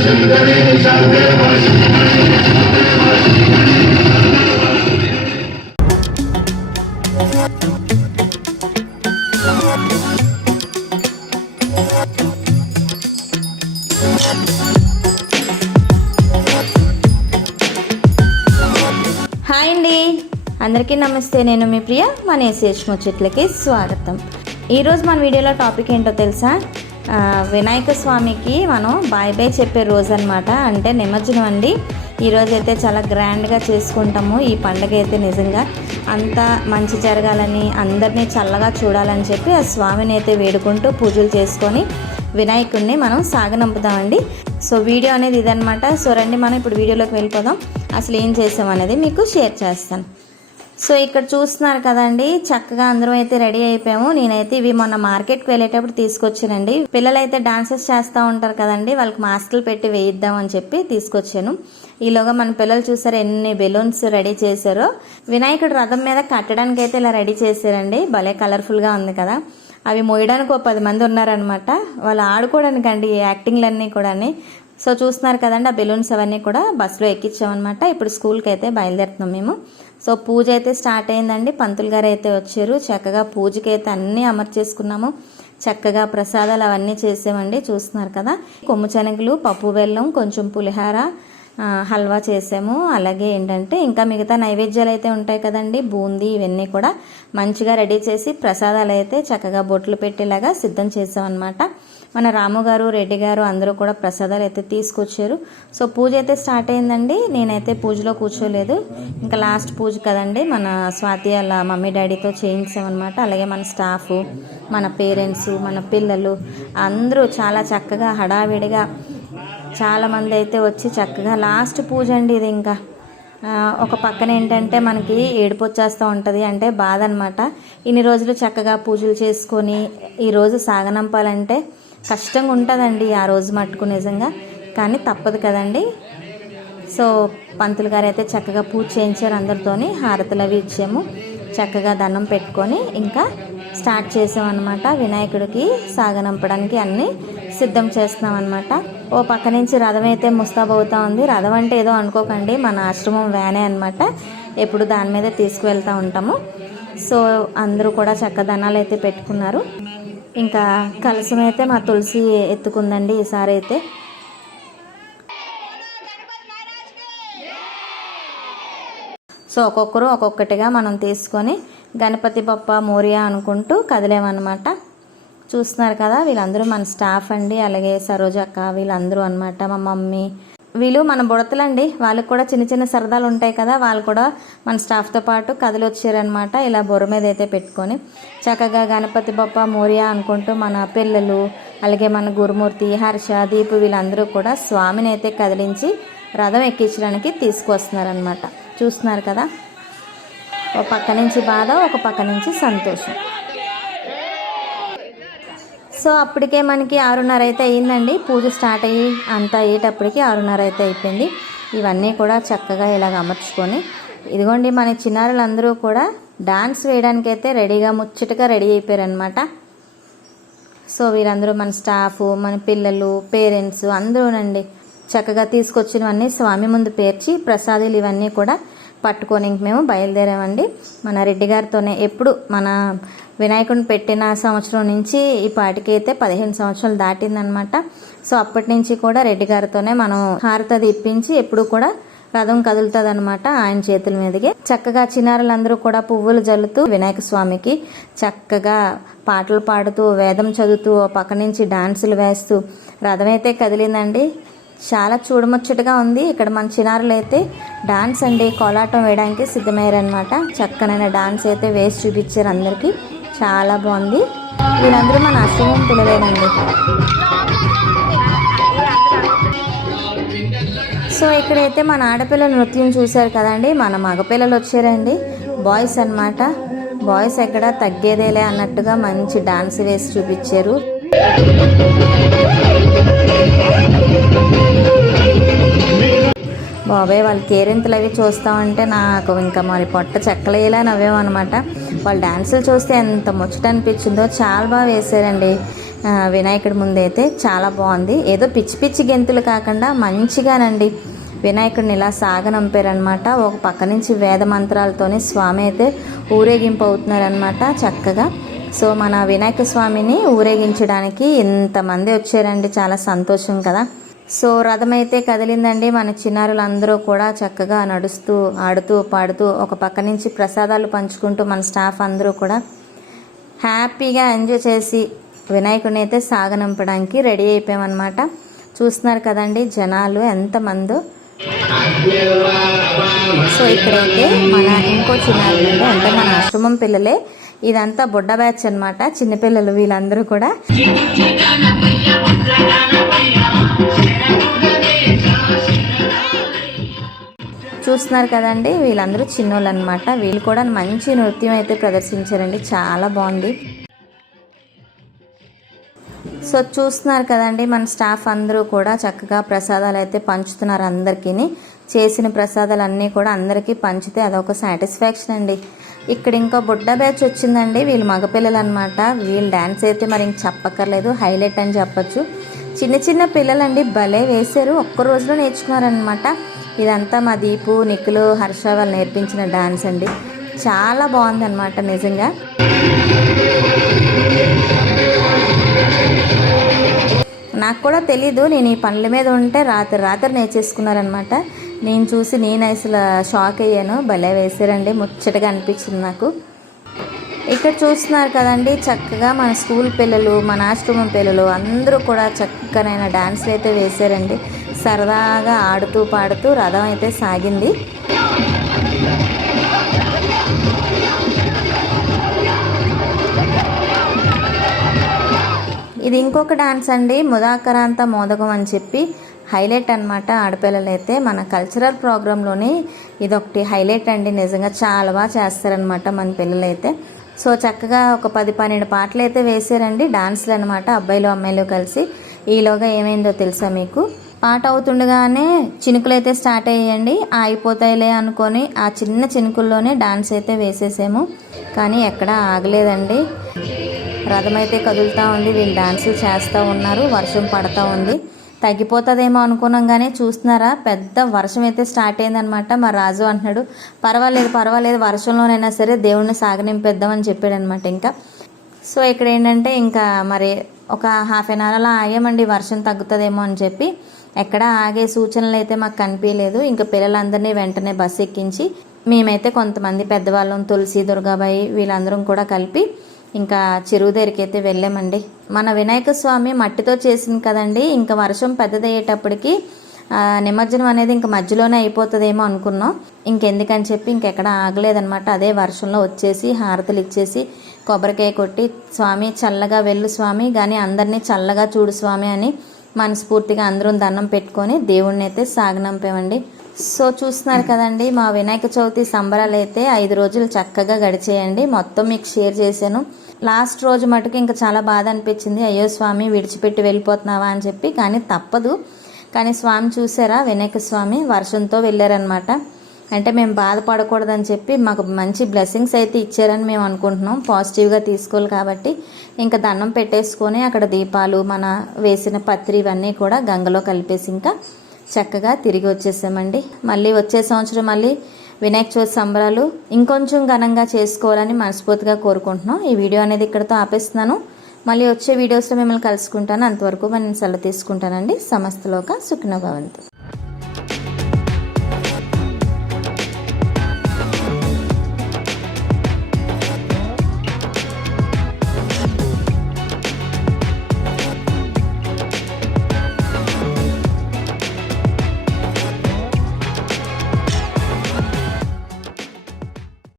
Hi అండి, అందరికీ నమస్తే. నేను మీ ప్రియ. మన ముచ్చట్లకి స్వాగతం. ఈరోజు మన వీడియోలో టాపిక్ ఏంటో తెలుసా? వినాయక స్వామికి మనం బాయ్ బాయ్ చెప్పే రోజు అనమాట. అంటే నిమజ్జనం అండి. ఈరోజు అయితే చాలా గ్రాండ్గా చేసుకుంటాము. ఈ పండుగ అయితే నిజంగా అంతా మంచి జరగాలని, అందరినీ చల్లగా చూడాలని చెప్పి ఆ స్వామిని అయితే వేడుకుంటూ పూజలు చేసుకొని వినాయకుడిని మనం సాగనంపుతామండి. సో వీడియో అనేది ఇదనమాట. సో రండి మనం ఇప్పుడు వీడియోలోకి వెళ్ళిపోదాం. అసలు ఏం చేసామనేది మీకు షేర్ చేస్తాను. సో ఇక్కడ చూస్తున్నారు కదండి, చక్కగా అందరం అయితే రెడీ అయిపోయాము. నేనైతే ఇవి మొన్న మార్కెట్కి వెళ్ళేటప్పుడు తీసుకొచ్చానండి. పిల్లలైతే డాన్సెస్ చేస్తూ ఉంటారు కదండి, వాళ్ళకి మాస్కులు పెట్టి వేయిద్దామని చెప్పి తీసుకొచ్చాను. ఈలోగా మన పిల్లలు చూసారు ఎన్ని బెలూన్స్ రెడీ చేశారో. వినాయకుడు రథం మీద కట్టడానికి అయితే ఇలా రెడీ చేశారండి. భలే కలర్ఫుల్గా ఉంది కదా. అవి మోయడానికి 10 మంది ఉన్నారనమాట. వాళ్ళు ఆడుకోవడానికి అండి ఈ యాక్టింగ్లన్నీ కూడా. సో చూస్తున్నారు కదండి, ఆ బెలూన్స్ అవన్నీ కూడా బస్సులో ఎక్కించామన్నమాట. ఇప్పుడు స్కూల్కి అయితే బయలుదేరుతున్నాం మేము. సో పూజ అయితే స్టార్ట్ అయిందండి. పంతులు గారు అయితే వచ్చారు. చక్కగా పూజకి అయితే అన్నీ అమర్చేసుకున్నాము. చక్కగా ప్రసాదాలు అవన్నీ చేసామండి. చూస్తున్నారు కదా, కొమ్ము శనగలు, పప్పు బెల్లం, కొంచెం పులిహార, హల్వా చేసాము. అలాగే ఏంటంటే ఇంకా మిగతా నైవేద్యాలు అయితే ఉంటాయి కదండి, బూందీ, ఇవన్నీ కూడా మంచిగా రెడీ చేసి ప్రసాదాలు అయితే చక్కగా బొట్లు పెట్టేలాగా సిద్ధం చేసామన్నమాట. మన రాము గారు, రెడ్డి గారు అందరూ కూడా ప్రసాదాలు అయితే తీసుకొచ్చారు. సో పూజ అయితే స్టార్ట్ అయిందండి. నేనైతే పూజలో కూర్చోలేదు, ఇంకా లాస్ట్ పూజ కదండి. మన స్వాతి అలా మమ్మీ డాడీతో చేయించామన్నమాట. అలాగే మన స్టాఫ్, మన పేరెంట్స్, మన పిల్లలు అందరూ చాలా చక్కగా హడావిడిగా చాలామంది అయితే వచ్చి చక్కగా లాస్ట్ పూజ అండి ఇది. ఇంకా ఒక పక్కన ఏంటంటే మనకి ఏడుపు వచ్చేస్తూ ఉంటుంది, అంటే బాధ అనమాట. ఇన్ని రోజులు చక్కగా పూజలు చేసుకొని ఈరోజు సాగనంపాలంటే కష్టంగా ఉంటుందండి ఆ రోజు మట్టుకు నిజంగా, కానీ తప్పదు కదండి. సో పంతులు గారు అయితే చక్కగా పూజ చేయించారు. అందరితోని హారతులు అవి ఇచ్చాము. చక్కగా దండం పెట్టుకొని ఇంకా స్టార్ట్ చేసామన్నమాట. వినాయకుడికి సాగనంపడానికి అన్నీ సిద్ధం చేస్తున్నాం అనమాట. ఓ పక్క నుంచి రథం అయితే ముస్తాబవుతూ ఉంది. రథం అంటే ఏదో అనుకోకండి, మన ఆశ్రమం వ్యానే అనమాట. ఎప్పుడు దాని మీద తీసుకువెళ్తూ ఉంటాము. సో అందరూ కూడా చక్కదనాలు అయితే పెట్టుకున్నారు. ఇంకా కలసం అయితే మా తులసి ఎత్తుకుందండి ఈసారి అయితే. సో ఒక్కొక్కరు ఒక్కొక్కటిగా మనం తీసుకొని గణపతి బప్ప మోరియా అనుకుంటూ కదిలేమన్నమాట. చూస్తున్నారు కదా, వీళ్ళందరూ మన స్టాఫ్ అండి. అలాగే సరోజక్క వీళ్ళందరూ అనమాట, మా మమ్మీ. వీళ్ళు మన బుడతలండి. వాళ్ళకి కూడా చిన్న చిన్న సరదాలు ఉంటాయి కదా, వాళ్ళు కూడా మన స్టాఫ్తో పాటు కదిలి వచ్చారనమాట. ఇలా బొర్ర మీద అయితే పెట్టుకొని చక్కగా గణపతి బప్ప మోరియా అనుకుంటూ మన పిల్లలు, అలాగే మన గురుమూర్తి, హర్ష, దీపు వీళ్ళందరూ కూడా స్వామిని అయితే కదిలించి రథం ఎక్కించడానికి తీసుకొస్తున్నారనమాట. చూస్తున్నారు కదా, ఒక పక్క నుంచి బాధ, ఒక పక్క నుంచి సంతోషం. సో అప్పటికే మనకి 6:30 అయితే అయ్యిందండి. పూజ స్టార్ట్ అయ్యి అంతా అయ్యేటప్పటికి 6:30 అయితే అయిపోయింది. ఇవన్నీ కూడా చక్కగా ఇలాగ అమర్చుకొని, ఇదిగోండి మన చిన్నారులందరూ కూడా డాన్స్ వేయడానికి అయితే రెడీగా ముచ్చటగా రెడీ అయిపోయారనమాట. సో వీరందరూ మన స్టాఫ్, మన పిల్లలు, పేరెంట్స్ అందరూనండి. చక్కగా తీసుకొచ్చినవన్నీ స్వామి ముందు పేర్చి ప్రసాదాలు ఇవన్నీ కూడా పట్టుకొని మేము బయలుదేరామండి. మన రెడ్డి గారితోనే ఎప్పుడు మన వినాయకుడిని పెట్టిన సంవత్సరం నుంచి ఈ పాటికైతే 15 సంవత్సరాలు దాటిందనమాట. సో అప్పటి నుంచి కూడా రెడ్డి గారితోనే మనం హారతి ఇప్పించి ఎప్పుడు కూడా రథం కదులుతుంది అనమాట ఆయన చేతుల మీదకి. చక్కగా చిన్నారులందరూ కూడా పువ్వులు జల్లుతూ వినాయక స్వామికి చక్కగా పాటలు పాడుతూ, వేదం చదువుతూ, పక్క నుంచి డాన్సులు వేస్తూ రథం అయితే కదిలిందండి. చాలా చూడముచ్చటగా ఉంది. ఇక్కడ మన చిన్నారులు అయితే డాన్స్ అండి, కోలాటం వేయడానికి సిద్ధమయ్యారనమాట. చక్కనైన డాన్స్ అయితే వేసి చూపించారు అందరికీ. చాలా బాగుంది. వీళ్ళందరూ మన ఆశ్రమం పిల్లలేనండి. సో ఇక్కడైతే మన ఆడపిల్లల నృత్యం చూశారు కదండి, మన మగపిల్లలు వచ్చారండి, బాయ్స్ అనమాట. బాయ్స్ ఎక్కడ తగ్గేదేలే అన్నట్టుగా మంచి డాన్స్ వేసి చూపించారు. బాబాయ్ వాళ్ళు కేరింతలు అవి చూస్తామంటే నాకు ఇంకా మరి పొట్ట చెక్కలేలా నవ్వామన్నమాట. వాళ్ళ డాన్సులు చూస్తే ఎంత ముచ్చట అనిపించిందో. చాలా బాగా వేశారండి. వినాయకుడి ముందైతే చాలా బాగుంది. ఏదో పిచ్చి పిచ్చి గెంతులు కాకుండా మంచిగానండి వినాయకుడిని ఇలా సాగనంపారనమాట. ఒక పక్క నుంచి వేద మంత్రాలతోని స్వామి అయితే ఊరేగింపు అవుతున్నారనమాట చక్కగా. సో మన వినాయక స్వామిని ఊరేగించడానికి ఇంతమంది వచ్చారండి, చాలా సంతోషం కదా. సో రథం అయితే కదిలిందండి. మన చిన్నారులు అందరూ కూడా చక్కగా నడుస్తూ ఆడుతూ పాడుతూ ఒక పక్క నుంచి ప్రసాదాలు పంచుకుంటూ మన స్టాఫ్ అందరూ కూడా హ్యాపీగా ఎంజాయ్ చేసి వినాయకుడిని అయితే సాగనంపడానికి రెడీ అయిపోయామన్నమాట. చూస్తున్నారు కదండి జనాలు ఎంతమందో. సో ఇక్కడైతే మన ఇంకో చిన్నారులు అంటే మన ఆశ్రమం పిల్లలే, ఇదంతా బుడ్డ బ్యాచ్ అనమాట, చిన్నపిల్లలు వీళ్ళందరూ కూడా. చూస్తున్నారు కదండి వీళ్ళందరూ చిన్నోళ్ళు అనమాట. వీళ్ళు కూడా మంచి నృత్యం అయితే ప్రదర్శించారండి, చాలా బాగుంది. సో చూస్తున్నారు కదండి మన స్టాఫ్ అందరూ కూడా చక్కగా ప్రసాదాలు అయితే పంచుతున్నారు అందరికీ. చేసిన ప్రసాదాలు అన్నీ కూడా అందరికీ పంచితే అదొక సాటిస్ఫాక్షన్ అండి. ఇక్కడ ఇంకో బుడ్డ బ్యాచ్ వచ్చిందండి, వీళ్ళు మగపిల్లలు అనమాట. వీళ్ళు డ్యాన్స్ అయితే మరి ఇంక చెప్పక్కర్లేదు, హైలైట్ అని చెప్పచ్చు. చిన్న చిన్న పిల్లలండి, భలే వేశారు, ఒక్క రోజులో నేర్చుకున్నారనమాట. ఇదంతా మా దీపు, నిఖిలు, హర్ష వాళ్ళు నేర్పించిన డాన్స్ అండి. చాలా బాగుంది అనమాట నిజంగా. నాకు కూడా తెలీదు, నేను ఈ పనుల మీద ఉంటే రాత్రి నేర్చేసుకున్నారనమాట. నేను చూసి నేను అసలు షాక్ అయ్యాను, భలే వేసారండి, ముచ్చటగా అనిపించింది నాకు. ఇక్కడ చూస్తున్నారు కదండి చక్కగా మన స్కూల్ పిల్లలు, మన ఆశ్రమం పిల్లలు అందరూ కూడా చక్కనైన డాన్స్లు అయితే వేశారండి. సరదాగా ఆడుతూ పాడుతూ రథం అయితే సాగింది. ఇది ఇంకొక డాన్స్ అండి, ముదాకరాంత మోదకం అని చెప్పి హైలైట్ అనమాట. ఆడపిల్లలు అయితే మన కల్చరల్ ప్రోగ్రాంలోని ఇదొకటి హైలైట్ అండి, నిజంగా చాలా బాగా చేస్తారనమాట మన పిల్లలైతే. సో చక్కగా ఒక 10-12 పాటలు అయితే వేసారండి, డాన్స్లు అనమాట, అబ్బాయిలు అమ్మాయిలు కలిసి. ఈలోగా ఏమైందో తెలుసా మీకు, పాట అవుతుండగానే చినుకులు అయితే స్టార్ట్ అయ్యాయండి. అయిపోతాయిలే అనుకొని ఆ చిన్న చినుకుల్లోనే డాన్స్ అయితే వేసేసాము, కానీ ఎక్కడా ఆగలేదండి. రథం అయితే కదులుతూ ఉంది, వీళ్ళు డాన్సులు చేస్తూ ఉన్నారు, వర్షం పడుతూ ఉంది. తగ్గిపోతుందేమో అనుకున్నాం కానీ చూస్తున్నారా పెద్ద వర్షం అయితే స్టార్ట్ అయిందనమాట. మా రాజు అంటున్నాడు పర్వాలేదు వర్షంలోనైనా సరే దేవుణ్ణి సాగనింపేద్దామని చెప్పాడనమాట. ఇంకా సో ఇక్కడ ఏంటంటే ఇంకా మరి ఒక హాఫ్ అన్ అవర్ అలా ఆగామండి, వర్షం తగ్గుతుందేమో అని చెప్పి. ఎక్కడ ఆగే సూచనలు అయితే మాకు కనిపించలేదు. ఇంకా పిల్లలందరినీ వెంటనే బస్సు ఎక్కించి మేమైతే కొంతమంది పెద్దవాళ్ళం, తులసి, దుర్గాబాయి వీళ్ళందరం కూడా కలిపి ఇంకా చెరువు దగ్గరికి అయితే వెళ్ళామండి. మన వినాయక స్వామి మట్టితో చేసింది కదండి, ఇంకా వర్షం పెద్దదయ్యేటప్పటికి నిమజ్జనం అనేది ఇంకా మధ్యలోనే అయిపోతుందేమో అనుకున్నాం. ఇంకెందుకని చెప్పి ఇంకెక్కడ ఆగలేదనమాట. అదే వర్షంలో వచ్చేసి హారతులు ఇచ్చేసి కొబ్బరికాయ కొట్టి, స్వామి చల్లగా వెళ్ళు స్వామి, కానీ అందరినీ చల్లగా చూడు స్వామి అని మనస్ఫూర్తిగా అందరం దండం పెట్టుకొని దేవుణ్ణి అయితే సాగనంపామండి. సో చూస్తున్నారు కదండి మా వినాయక చవితి సంబరాలు అయితే 5 రోజులు చక్కగా గడిచేయండి. మొత్తం మీకు షేర్ చేశాను. లాస్ట్ రోజు మటుకు ఇంకా చాలా బాధ అనిపించింది, అయ్యో స్వామి విడిచిపెట్టి వెళ్ళిపోతున్నావా అని చెప్పి. కానీ తప్పదు. కానీ స్వామి చూసారా, వినాయక స్వామి వర్షంతో వెళ్ళారనమాట. అంటే మేము బాధపడకూడదని చెప్పి మాకు మంచి బ్లెస్సింగ్స్ అయితే ఇచ్చారని మేము అనుకుంటున్నాం, పాజిటివ్గా తీసుకోవాలి కాబట్టి. ఇంకా దండం పెట్టేసుకొని అక్కడ దీపాలు, మన వేసిన పత్రి ఇవన్నీ కూడా గంగలో కలిపేసి ఇంకా చక్కగా తిరిగి వచ్చేసామండి. మళ్ళీ వచ్చే సంవత్సరం మళ్ళీ వినాయక చవితి సంబరాలు ఇంకొంచెం ఘనంగా చేసుకోవాలని మనస్ఫూర్తిగా కోరుకుంటున్నాం. ఈ వీడియో అనేది ఇక్కడితో ఆపేస్తున్నాను. మళ్ళీ వచ్చే వీడియోస్లో మిమ్మల్ని కలుసుకుంటాను. అంతవరకు నేను సెలవు తీసుకుంటానండి. సమస్తలోక సుఖినో భవంతు.